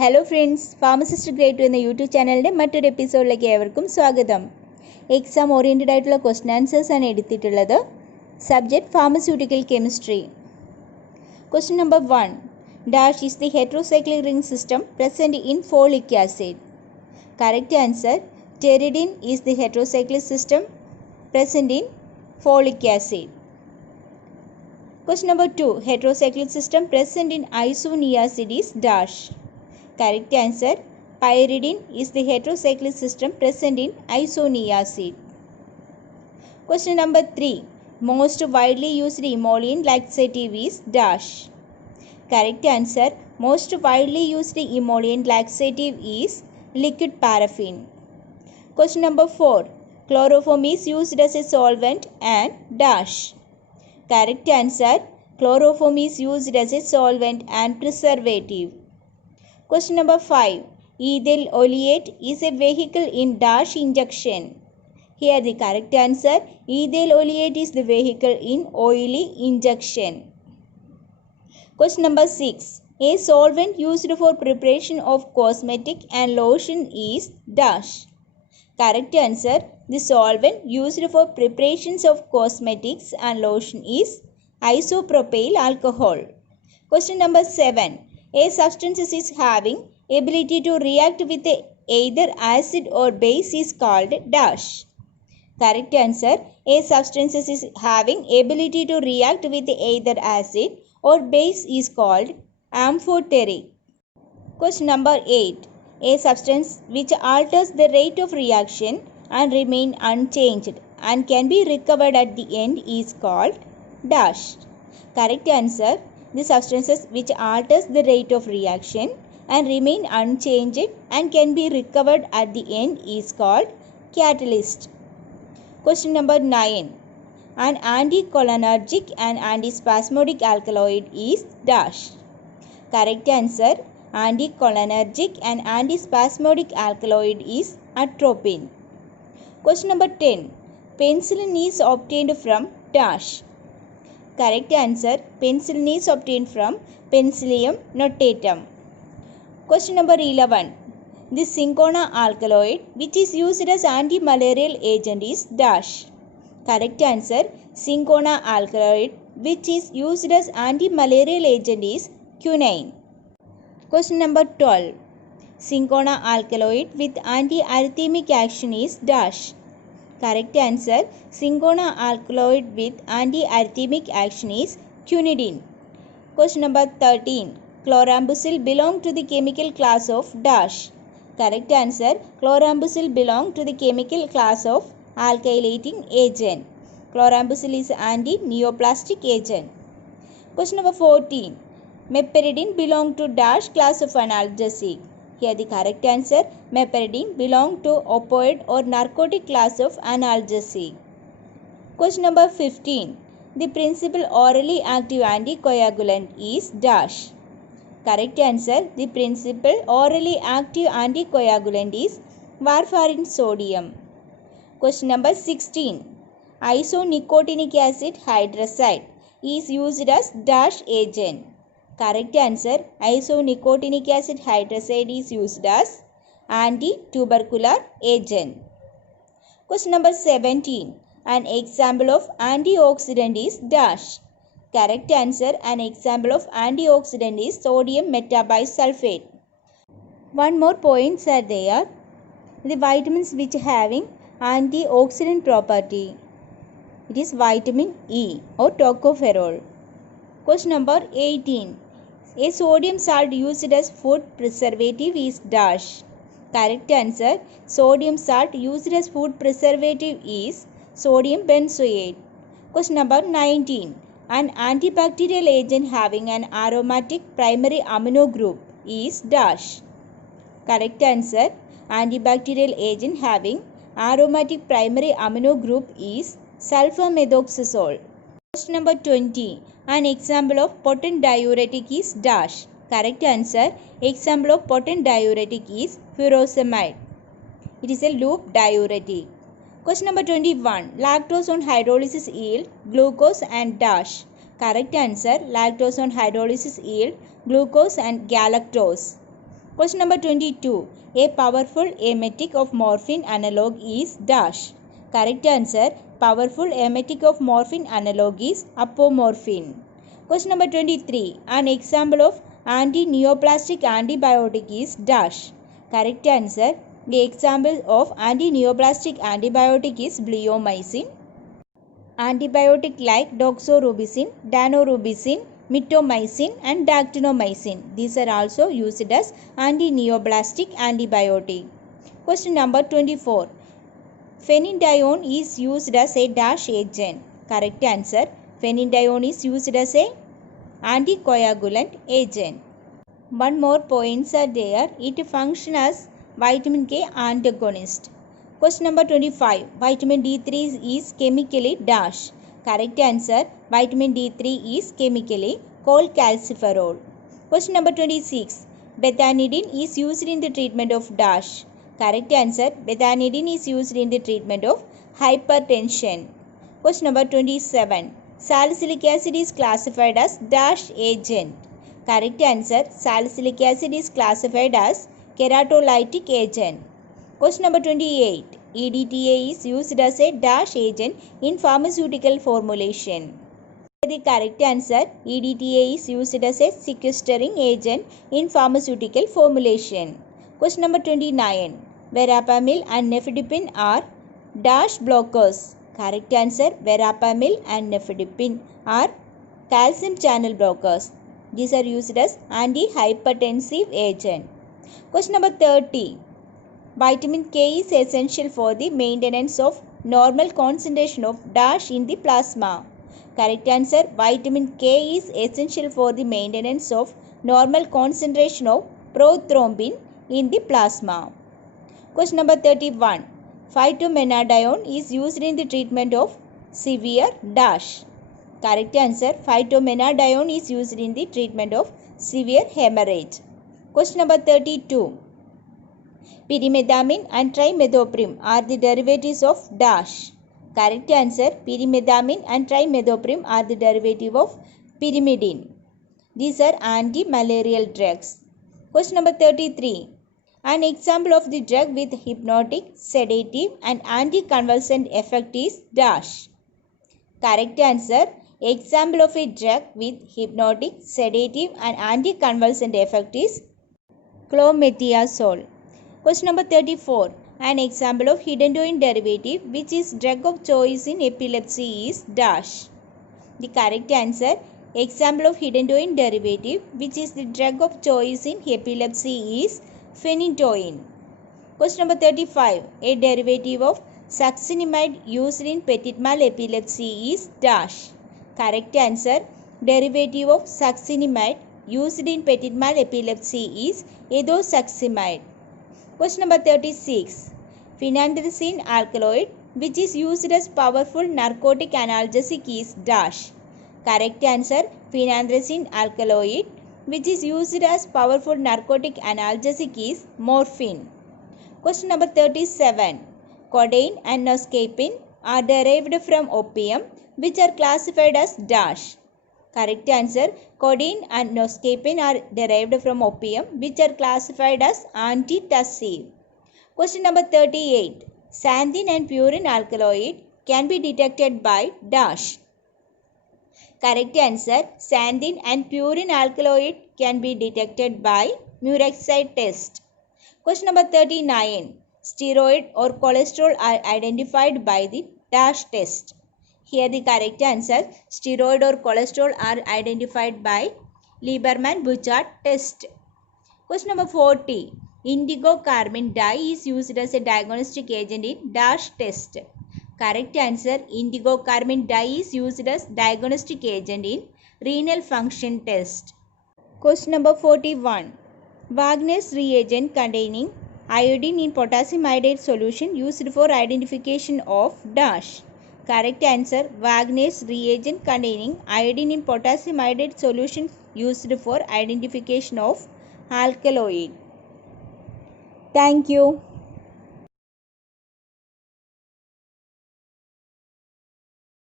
Hello friends, pharmacist grade 2 എന്ന YouTube ചാനലിൻ്റെ മറ്റൊരു എപ്പിസോഡിലേക്ക് ഏവർക്കും സ്വാഗതം. എക്സാം ഓറിയൻറ്റഡ് ആയിട്ടുള്ള ക്വസ്റ്റൻ ആൻസേഴ്സാണ് എടുത്തിട്ടുള്ളത്. Subject pharmaceutical chemistry. Question number 1. Dash is the heterocyclic ring system present in folic acid. Correct answer, pteridine is the heterocyclic system present in folic acid. Question number 2. Heterocyclic system present in isoniacid is dash. Correct answer, pyridine is the heterocyclic system present in isoniacid. Question number 3. Most widely used emollient laxative is dash. Correct answer, most widely used emollient laxative is liquid paraffin. Question number 4. Chloroform is used as a solvent and dash. Correct answer, chloroform is used as a solvent and preservative. Question number 5. Ethyl oleate is a vehicle in dash injection. Here the correct answer, ethyl oleate is the vehicle in oily injection. Question number 6. A solvent used for preparation of cosmetic and lotion is dash. Correct answer, the solvent used for preparations of cosmetics and lotion is isopropyl alcohol. Question number 7. A substance is having ability to react with either acid or base is called dash. Correct answer, a substance is having ability to react with either acid or base is called amphoteric. Question number 8. A substance which alters the rate of reaction and remain unchanged and can be recovered at the end is called dash. Correct answer, the substances which alters the rate of reaction and remain unchanged and can be recovered at the end is called catalyst. Question number 9. An anticholinergic and antispasmodic alkaloid is dash. Correct answer, anticholinergic and antispasmodic alkaloid is atropine. Question number 10. Penicillin is obtained from dash. Correct answer, penicillin is obtained from Penicillium notatum. Question number 11. The cinchona alkaloid which is used as anti-malarial agent is dash. Correct answer, cinchona alkaloid which is used as anti-malarial agent is quinine. Question number 12. Cinchona alkaloid with anti-arrhythmic action is dash. Correct answer, cinchona alkaloid with anti-arrhythmic action is quinidine. Question number 13. Chlorambucil belong to the chemical class of dash. Correct answer, chlorambucil belong to the chemical class of alkylating agent. Chlorambucil is anti-neoplastic agent. Question number 14. Meperidine belong to dash class of analgesic. Here the correct answer, meperidine belong to opioid or narcotic class of analgesic. Question number 15. The principal orally active anticoagulant is dash. Correct answer, the principal orally active anticoagulant is warfarin sodium. Question number 16. Isonicotinic acid hydroside is used as dash agent. Correct answer, isonicotinic acid hydroside is used as anti-tubercular agent. Question number 17. An example of antioxidant is dash. Correct answer, an example of antioxidant is sodium metabisulfate. One more points are there. The vitamins which having antioxidant property. It is vitamin E or tocopherol. Question number 18. A sodium salt used as food preservative is dash. Correct answer, sodium salt used as food preservative is sodium benzoate. Question number 19. An antibacterial agent having an aromatic primary amino group is dash. Correct answer, antibacterial agent having aromatic primary amino group is sulfur methoxazole. Question number 20. An example of potent diuretic is dash. Correct answer, example of potent diuretic is furosemide. It is a loop diuretic. Question number 21. Lactose on hydrolysis yield glucose and dash. Correct answer, lactose on hydrolysis yield glucose and galactose. Question number 22. A powerful emetic of morphine analog is dash. Correct answer. Powerful emetic of morphine analog is apomorphine. Question number 23. An example of anti-neoplastic antibiotic is dash. Correct answer. The example of anti-neoplastic antibiotic is bleomycin. Antibiotic like doxorubicin, daunorubicin, mitomycin and dactinomycin. These are also used as anti-neoplastic antibiotic. Question number 24. Phenindione is used as a dash agent. Correct answer. Phenindione is used as a anticoagulant agent. One more points are there. It functions as vitamin K antagonist. Question number 25. Vitamin D3 is chemically dash. Correct answer. Vitamin D3 is chemically cholecalciferol. Question number 26. Bethanidine is used in the treatment of dash. Correct answer. Bethanidine is used in the treatment of hypertension. Question number 27. Salicylic acid is classified as dash agent. Correct answer. Salicylic acid is classified as keratolytic agent. Question number 28. EDTA is used as a dash agent in pharmaceutical formulation. The correct answer. EDTA is used as a sequestering agent in pharmaceutical formulation. Question number 29. Verapamil and nifedipine are dash blockers. Correct answer. Verapamil and nifedipine are calcium channel blockers. These are used as antihypertensive agent. Question number 30. Vitamin K is essential for the maintenance of normal concentration of dash in the plasma. Correct answer. Vitamin K is essential for the maintenance of normal concentration of prothrombin in the plasma. Question number 31. Phytomenadione is used in the treatment of severe dash. Correct answer. Phytomenadione is used in the treatment of severe hemorrhage. Question number 32. Pyrimethamine and trimethoprim are the derivatives of dash. Correct answer. Pyrimethamine and trimethoprim are the derivative of pyrimidine. These are anti-malarial drugs. Question number 33. An example of the drug with hypnotic, sedative and anticonvulsant effect is dash. Correct answer. Example of a drug with hypnotic, sedative and anticonvulsant effect is clomethiazole. Question number 34. An example of hydantoin derivative which is drug of choice in epilepsy is dash. The correct answer. Example of hydantoin derivative which is the drug of choice in epilepsy is phenytoin. Question number 35. A derivative of succinimide used in petit mal epilepsy is dash. Correct answer. Derivative of succinimide used in petit mal epilepsy is edosuximide. Question number 36. Phenanthrene alkaloid which is used as powerful narcotic analgesic is dash. Correct answer. Phenanthrene alkaloid which is used as powerful narcotic analgesic is morphine. Question number 37. Codeine and noscapine are derived from opium which are classified as dash. Correct answer. Codeine and noscapine are derived from opium which are classified as antitussive. Question number 38. Xanthine and purine alkaloid can be detected by dash. Correct answer. Xanthine and purine alkaloid can be detected by Murexide test. Question number 39. Steroid or cholesterol are identified by the dash test. Here the correct answer. Steroid or cholesterol are identified by Lieberman-Bouchard test. Question number 40. Indigo carmine dye is used as a diagnostic agent in dash test. Correct answer. Indigo carmine dye is used as diagnostic agent in renal function test. Question number 41. Wagner's reagent containing iodine in potassium iodide solution used for identification of dash. Correct answer. Wagner's reagent containing iodine in potassium iodide solution used for identification of alkaloid. Thank you.